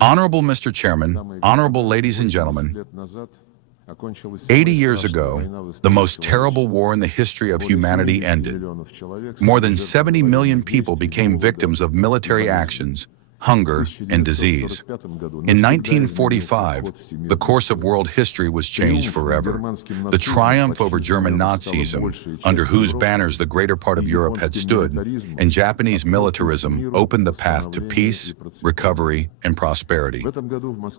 Honorable Mr. Chairman, honorable ladies and gentlemen, 80 years ago, the most terrible war in the history of humanity ended. More than 70 million people became victims of military actions, hunger, and disease. In 1945, the course of world history was changed forever. The triumph over German Nazism, under whose banners the greater part of Europe had stood, and Japanese militarism opened the path to peace, recovery, and prosperity.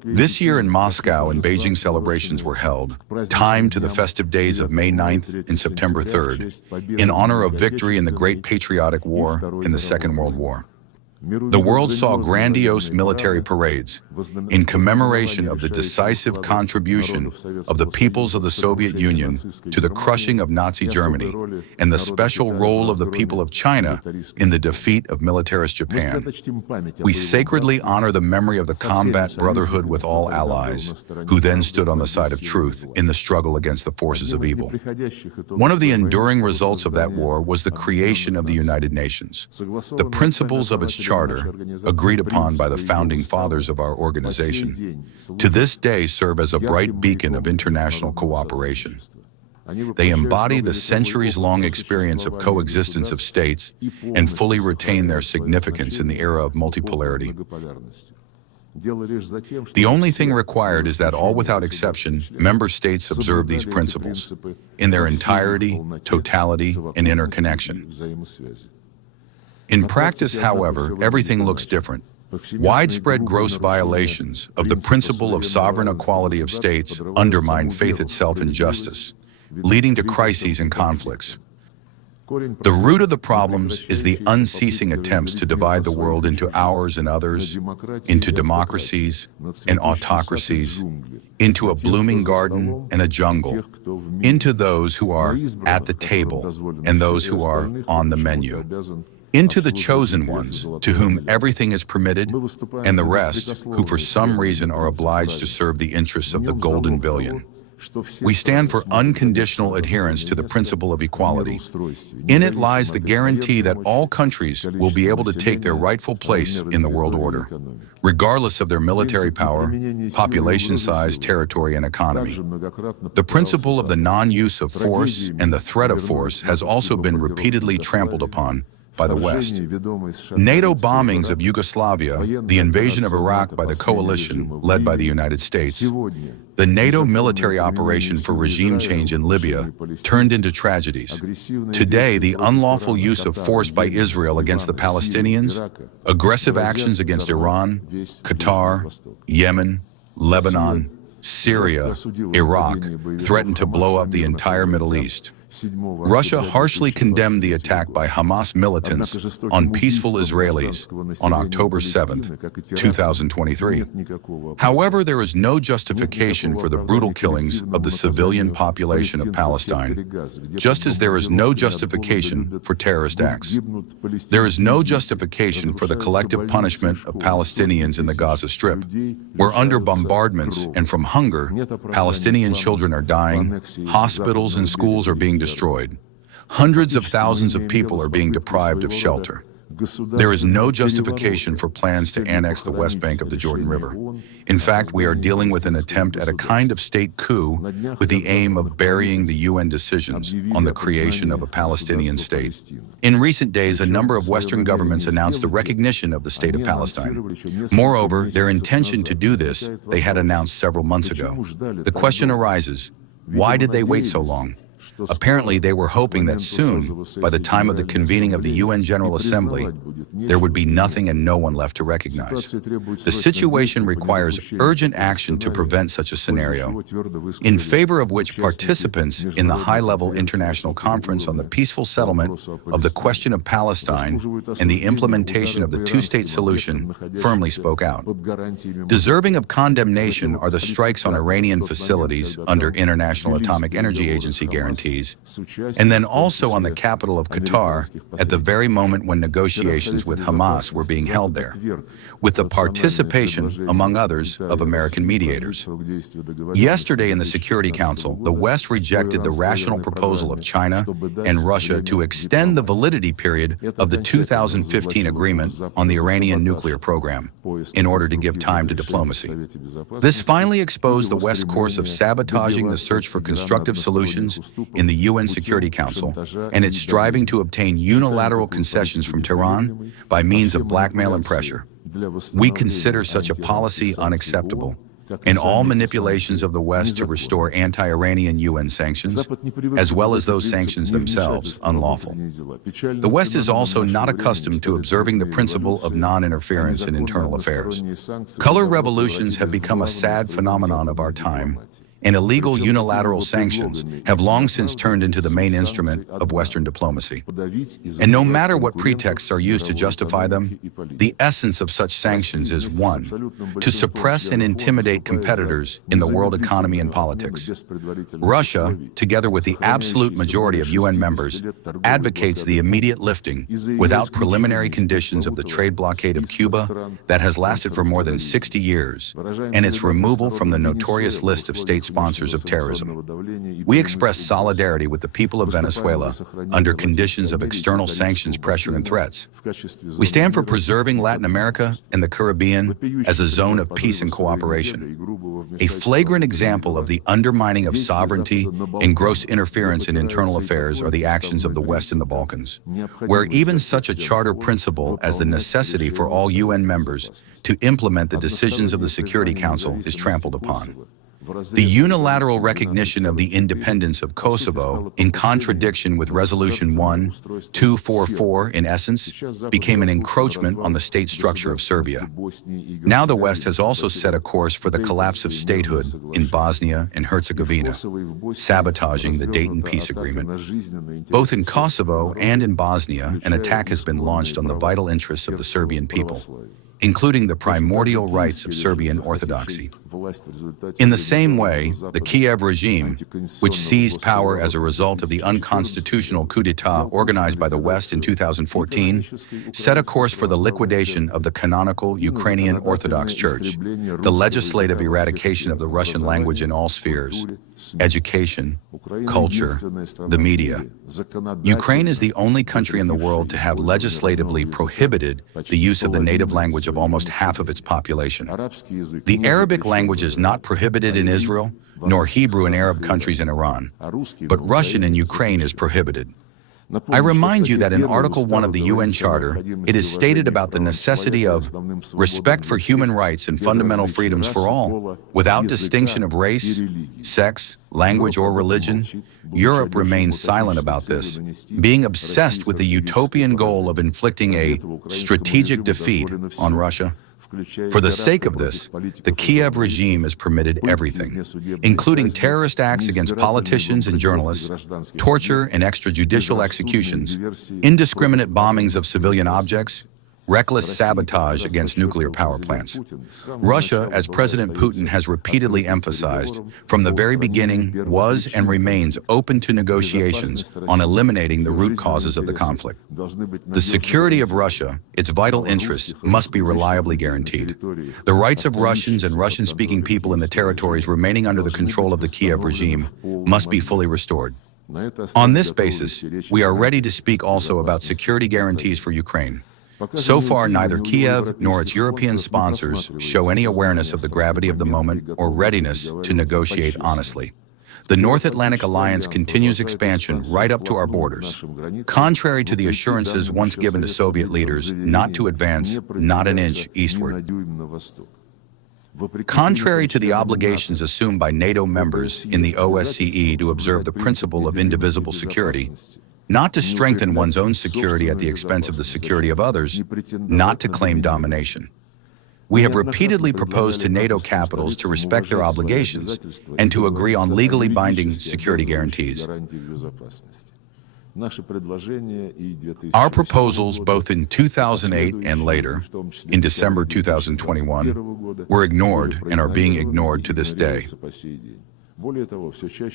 This year in Moscow and Beijing celebrations were held, timed to the festive days of May 9th and September 3rd, in honor of victory in the Great Patriotic War in the Second World War. The world saw grandiose military parades in commemoration of the decisive contribution of the peoples of the Soviet Union to the crushing of Nazi Germany and the special role of the people of China in the defeat of militarist Japan. We sacredly honor the memory of the combat brotherhood with all allies, who then stood on the side of truth in the struggle against the forces of evil. One of the enduring results of that war was the creation of the United Nations. The principles of its charter, agreed upon by the founding fathers of our organization, to this day serve as a bright beacon of international cooperation. They embody the centuries-long experience of coexistence of states and fully retain their significance in the era of multipolarity. The only thing required is that all without exception, member states observe these principles in their entirety, totality, and interconnection. In practice, however, everything looks different. Widespread gross violations of the principle of sovereign equality of states undermine faith itself in justice, leading to crises and conflicts. The root of the problems is the unceasing attempts to divide the world into ours and others, into democracies and autocracies, into a blooming garden and a jungle, into those who are at the table and those who are on the menu, into the chosen ones, to whom everything is permitted, and the rest, who for some reason are obliged to serve the interests of the golden billion. We stand for unconditional adherence to the principle of equality. In it lies the guarantee that all countries will be able to take their rightful place in the world order, regardless of their military power, population size, territory, and economy. The principle of the non-use of force and the threat of force has also been repeatedly trampled upon by the West. NATO bombings of Yugoslavia, the invasion of Iraq by the coalition led by the United States, the NATO military operation for regime change in Libya turned into tragedies. Today, the unlawful use of force by Israel against the Palestinians, aggressive actions against Iran, Qatar, Yemen, Lebanon, Syria, Iraq threaten to blow up the entire Middle East. Russia harshly condemned the attack by Hamas militants on peaceful Israelis on October 7, 2023. However, there is no justification for the brutal killings of the civilian population of Palestine, just as there is no justification for terrorist acts. There is no justification for the collective punishment of Palestinians in the Gaza Strip, where under bombardments and from hunger, Palestinian children are dying, hospitals and schools are being destroyed. Hundreds of thousands of people are being deprived of shelter. There is no justification for plans to annex the West Bank of the Jordan River. In fact, we are dealing with an attempt at a kind of state coup with the aim of burying the UN decisions on the creation of a Palestinian state. In recent days, a number of Western governments announced the recognition of the State of Palestine. Moreover, their intention to do this they had announced several months ago. The question arises, why did they wait so long? Apparently, they were hoping that soon, by the time of the convening of the UN General Assembly, there would be nothing and no one left to recognize. The situation requires urgent action to prevent such a scenario, in favor of which participants in the high-level international conference on the peaceful settlement of the question of Palestine and the implementation of the two-state solution firmly spoke out. Deserving of condemnation are the strikes on Iranian facilities under International Atomic Energy Agency guarantee, guarantees, and then also on the capital of Qatar at the very moment when negotiations with Hamas were being held there, with the participation, among others, of American mediators. Yesterday in the Security Council, the West rejected the rational proposal of China and Russia to extend the validity period of the 2015 agreement on the Iranian nuclear program in order to give time to diplomacy. This finally exposed the West's course of sabotaging the search for constructive solutions in the UN Security Council and its striving to obtain unilateral concessions from Tehran by means of blackmail and pressure. We consider such a policy unacceptable, and all manipulations of the West to restore anti-Iranian UN sanctions, as well as those sanctions themselves, unlawful. The West is also not accustomed to observing the principle of non-interference in internal affairs. Color revolutions have become a sad phenomenon of our time, and illegal unilateral sanctions have long since turned into the main instrument of Western diplomacy. And no matter what pretexts are used to justify them, the essence of such sanctions is, one, to suppress and intimidate competitors in the world economy and politics. Russia, together with the absolute majority of UN members, advocates the immediate lifting, without preliminary conditions, of the trade blockade of Cuba that has lasted for more than 60 years, and its removal from the notorious list of state sponsors of terrorism. We express solidarity with the people of Venezuela under conditions of external sanctions, pressure, and threats. We stand for preserving Latin America and the Caribbean as a zone of peace and cooperation. A flagrant example of the undermining of sovereignty and gross interference in internal affairs are the actions of the West in the Balkans, where even such a charter principle as the necessity for all UN members to implement the decisions of the Security Council is trampled upon. The unilateral recognition of the independence of Kosovo, in contradiction with Resolution 1244 in essence, became an encroachment on the state structure of Serbia. Now the West has also set a course for the collapse of statehood in Bosnia and Herzegovina, sabotaging the Dayton Peace Agreement. Both in Kosovo and in Bosnia, an attack has been launched on the vital interests of the Serbian people, including the primordial rights of Serbian orthodoxy. In the same way, the Kiev regime, which seized power as a result of the unconstitutional coup d'etat organized by the West in 2014, set a course for the liquidation of the canonical Ukrainian Orthodox Church, the legislative eradication of the Russian language in all spheres, education, culture, the media. Ukraine is the only country in the world to have legislatively prohibited the use of the native language of almost half of its population. The Arabic language is not prohibited in Israel, nor Hebrew in Arab countries in Iran, but Russian in Ukraine is prohibited. I remind you that in Article 1 of the UN Charter, it is stated about the necessity of respect for human rights and fundamental freedoms for all, without distinction of race, sex, language, or religion. Europe remains silent about this, being obsessed with the utopian goal of inflicting a strategic defeat on Russia. For the sake of this, the Kiev regime has permitted everything, including terrorist acts against politicians and journalists, torture and extrajudicial executions, indiscriminate bombings of civilian objects, reckless sabotage against nuclear power plants. Russia, as President Putin has repeatedly emphasized, from the very beginning was and remains open to negotiations on eliminating the root causes of the conflict. The security of Russia, its vital interests, must be reliably guaranteed. The rights of Russians and Russian-speaking people in the territories remaining under the control of the Kiev regime must be fully restored. On this basis, we are ready to speak also about security guarantees for Ukraine. So far, neither Kiev nor its European sponsors show any awareness of the gravity of the moment or readiness to negotiate honestly. The North Atlantic Alliance continues expansion right up to our borders. Contrary to the assurances once given to Soviet leaders not to advance not an inch eastward. Contrary to the obligations assumed by NATO members in the OSCE to observe the principle of indivisible security, not to strengthen one's own security at the expense of the security of others, not to claim domination. We have repeatedly proposed to NATO capitals to respect their obligations and to agree on legally binding security guarantees. Our proposals, both in 2008 and later, in December 2021, were ignored and are being ignored to this day.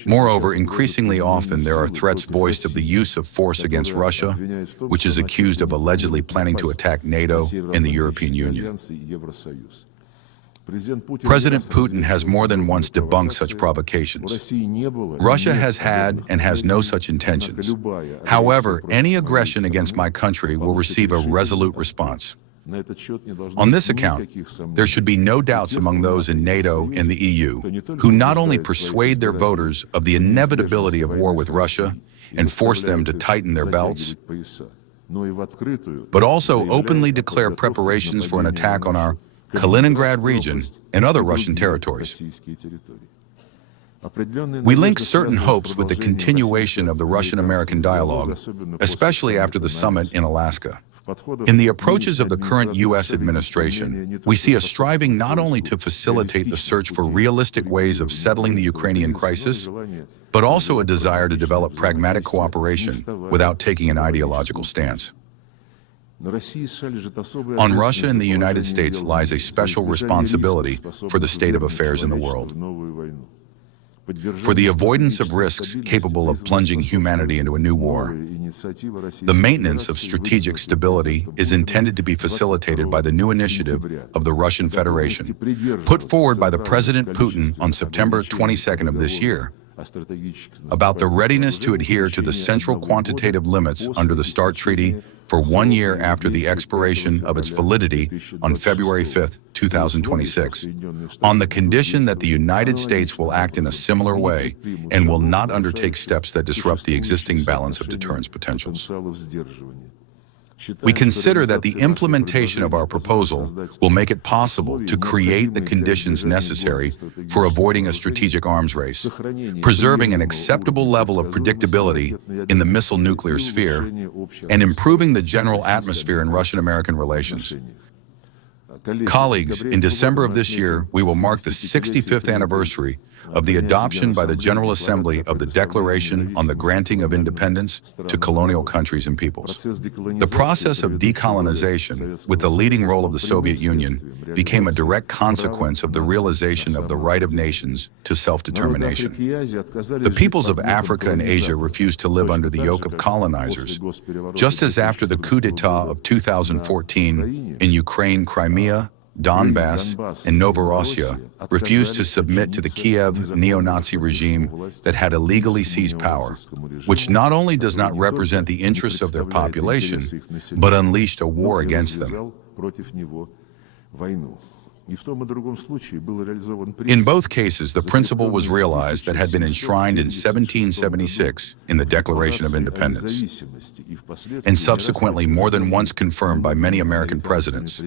Moreover, increasingly often there are threats voiced of the use of force against Russia, which is accused of allegedly planning to attack NATO and the European Union. President Putin has more than once debunked such provocations. Russia has had and has no such intentions. However, any aggression against my country will receive a resolute response. On this account, there should be no doubts among those in NATO and the EU who not only persuade their voters of the inevitability of war with Russia and force them to tighten their belts, but also openly declare preparations for an attack on our Kaliningrad region and other Russian territories. We link certain hopes with the continuation of the Russian-American dialogue, especially after the summit in Alaska. In the approaches of the current U.S. administration, we see a striving not only to facilitate the search for realistic ways of settling the Ukrainian crisis, but also a desire to develop pragmatic cooperation without taking an ideological stance. On Russia and the United States lies a special responsibility for the state of affairs in the world. For the avoidance of risks capable of plunging humanity into a new war, the maintenance of strategic stability is intended to be facilitated by the new initiative of the Russian Federation, put forward by the President Putin on September 22nd of this year, about the readiness to adhere to the central quantitative limits under the START Treaty for 1 year after the expiration of its validity on February 5, 2026, on the condition that the United States will act in a similar way and will not undertake steps that disrupt the existing balance of deterrence potentials. We consider that the implementation of our proposal will make it possible to create the conditions necessary for avoiding a strategic arms race, preserving an acceptable level of predictability in the missile nuclear sphere, and improving the general atmosphere in Russian-American relations. Colleagues, in December of this year, we will mark the 65th anniversary of the adoption by the General Assembly of the Declaration on the Granting of Independence to Colonial Countries and Peoples. The process of decolonization, with the leading role of the Soviet Union, became a direct consequence of the realization of the right of nations to self-determination. The peoples of Africa and Asia refused to live under the yoke of colonizers, just as after the coup d'etat of 2014 in Ukraine, Crimea, Donbass, and Novorossiya refused to submit to the Kiev neo-Nazi regime that had illegally seized power, which not only does not represent the interests of their population, but unleashed a war against them. In both cases, the principle was realized that had been enshrined in 1776 in the Declaration of Independence, and subsequently more than once confirmed by many American presidents.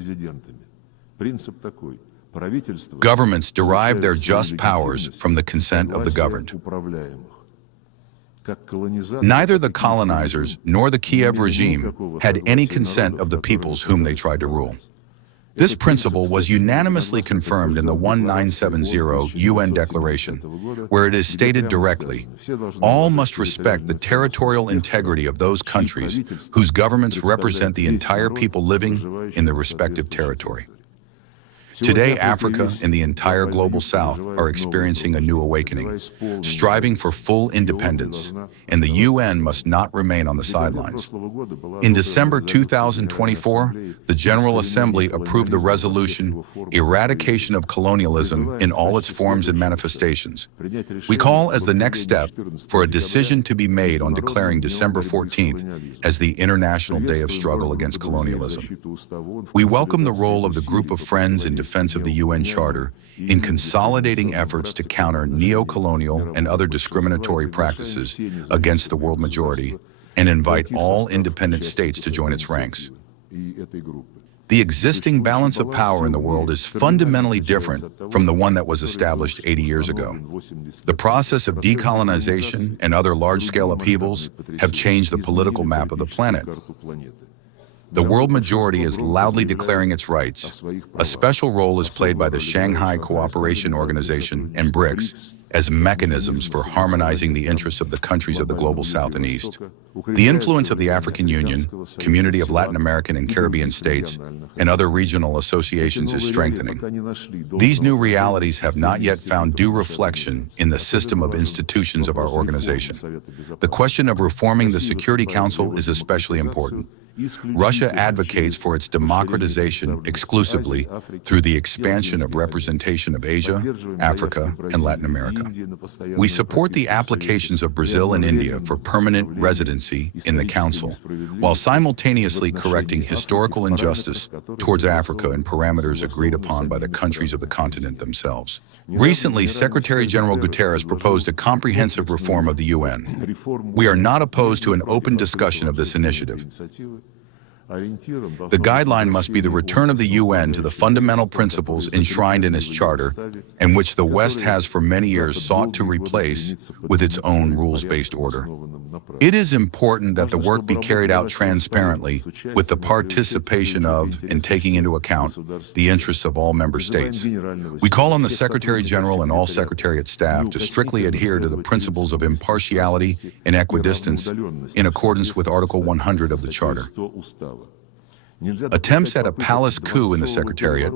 Governments derive their just powers from the consent of the governed. Neither the colonizers nor the Kiev regime had any consent of the peoples whom they tried to rule. This principle was unanimously confirmed in the 1970 UN Declaration, where it is stated directly, all must respect the territorial integrity of those countries whose governments represent the entire people living in their respective territory. Today, Africa and the entire global South are experiencing a new awakening, striving for full independence, and the UN must not remain on the sidelines. In December 2024, the General Assembly approved the resolution, Eradication of Colonialism in All Its Forms and Manifestations. We call as the next step for a decision to be made on declaring December 14th as the International Day of Struggle Against Colonialism. We welcome the role of the Group of Friends in defense of the UN Charter in consolidating efforts to counter neo-colonial and other discriminatory practices against the world majority and invite all independent states to join its ranks. The existing balance of power in the world is fundamentally different from the one that was established 80 years ago. The process of decolonization and other large-scale upheavals have changed the political map of the planet. the world majority is loudly declaring its rights. A special role is played by the Shanghai Cooperation Organization and BRICS as mechanisms for harmonizing the interests of the countries of the global South and East. The influence of the African Union, Community of Latin American and Caribbean States, and other regional associations is strengthening. These new realities have not yet found due reflection in the system of institutions of our organization. The question of reforming the Security Council is especially important. Russia advocates for its democratization exclusively through the expansion of representation of Asia, Africa, and Latin America. We support the applications of Brazil and India for permanent residency in the Council, while simultaneously correcting historical injustice towards Africa in parameters agreed upon by the countries of the continent themselves. Recently, Secretary General Guterres proposed a comprehensive reform of the UN. We are not opposed to an open discussion of this initiative. The guideline must be the return of the UN to the fundamental principles enshrined in its charter, and which the West has for many years sought to replace with its own rules-based order. It is important that the work be carried out transparently with the participation of and taking into account the interests of all member states. We call on the Secretary General and all Secretariat staff to strictly adhere to the principles of impartiality and equidistance in accordance with Article 100 of the Charter. Attempts at a palace coup in the Secretariat,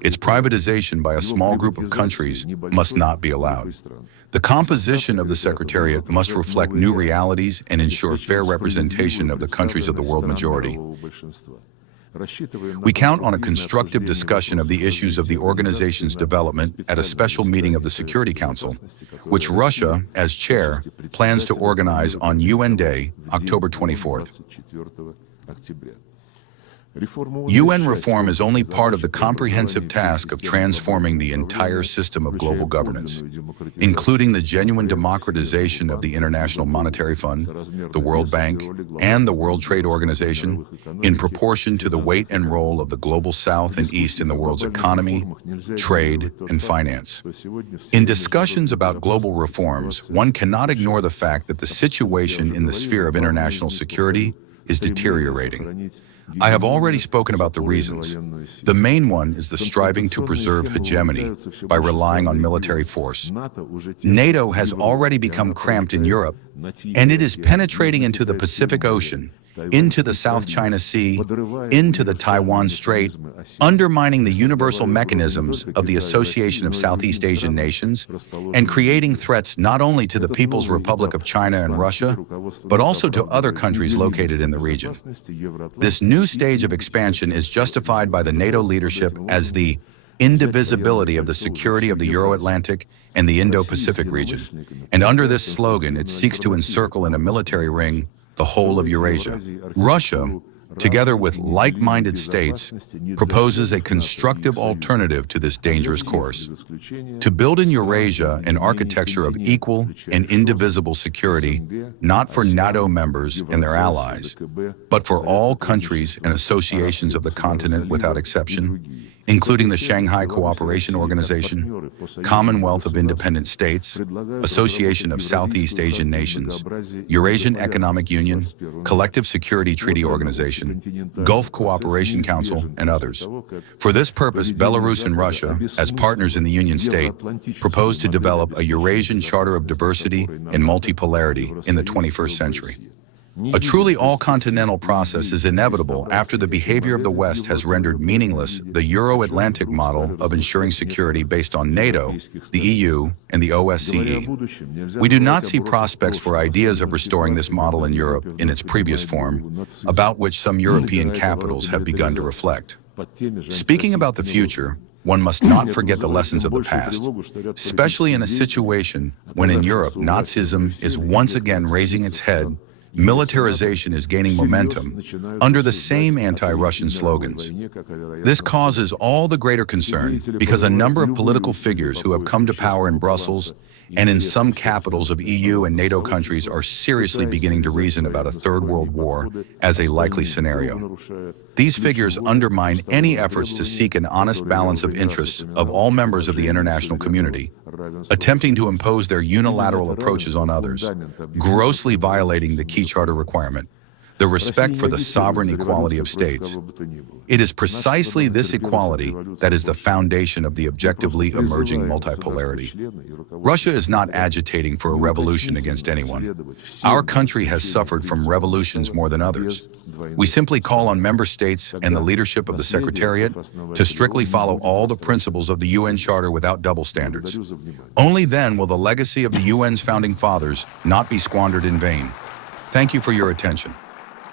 its privatization by a small group of countries, must not be allowed. The composition of the Secretariat must reflect new realities and ensure fair representation of the countries of the world majority. We count on a constructive discussion of the issues of the organization's development at a special meeting of the Security Council, which Russia, as chair, plans to organize on UN Day, October 24th. UN reform is only part of the comprehensive task of transforming the entire system of global governance, including the genuine democratization of the International Monetary Fund, the World Bank, and the World Trade Organization, in proportion to the weight and role of the global South and East in the world's economy, trade, and finance. In discussions about global reforms, one cannot ignore the fact that the situation in the sphere of international security is deteriorating. I have already spoken about the reasons. The main one is the striving to preserve hegemony by relying on military force. NATO has already become cramped in Europe, and it is penetrating into the Pacific Ocean, into the South China Sea, into the Taiwan Strait, undermining the universal mechanisms of the Association of Southeast Asian Nations, and creating threats not only to the People's Republic of China and Russia, but also to other countries located in the region. This new stage of expansion is justified by the NATO leadership as the indivisibility of the security of the Euro-Atlantic and the Indo-Pacific region. And under this slogan, it seeks to encircle in a military ring the whole of Eurasia. Russia, together with like-minded states, proposes a constructive alternative to this dangerous course. To build in Eurasia an architecture of equal and indivisible security, not for NATO members and their allies, but for all countries and associations of the continent without exception, including the Shanghai Cooperation Organization, Commonwealth of Independent States, Association of Southeast Asian Nations, Eurasian Economic Union, Collective Security Treaty Organization, Gulf Cooperation Council, and others. For this purpose, Belarus and Russia, as partners in the Union State, propose to develop a Eurasian Charter of Diversity and Multipolarity in the 21st century. A truly all-continental process is inevitable after the behavior of the West has rendered meaningless the Euro-Atlantic model of ensuring security based on NATO, the EU, and the OSCE. We do not see prospects for ideas of restoring this model in Europe in its previous form, about which some European capitals have begun to reflect. Speaking about the future, one must not forget the lessons of the past, especially in a situation when in Europe Nazism is once again raising its head. Militarization is gaining momentum under the same anti-Russian slogans. This causes all the greater concern because a number of political figures who have come to power in Brussels and in some capitals of EU and NATO countries are seriously beginning to reason about a third world war as a likely scenario. These figures undermine any efforts to seek an honest balance of interests of all members of the international community, attempting to impose their unilateral approaches on others, grossly violating the key charter requirement. the respect for the sovereign equality of states. It is precisely this equality that is the foundation of the objectively emerging multipolarity. Russia is not agitating for a revolution against anyone. Our country has suffered from revolutions more than others. We simply call on member states and the leadership of the Secretariat to strictly follow all the principles of the UN Charter without double standards. Only then will the legacy of the UN's founding fathers not be squandered in vain. Thank you for your attention.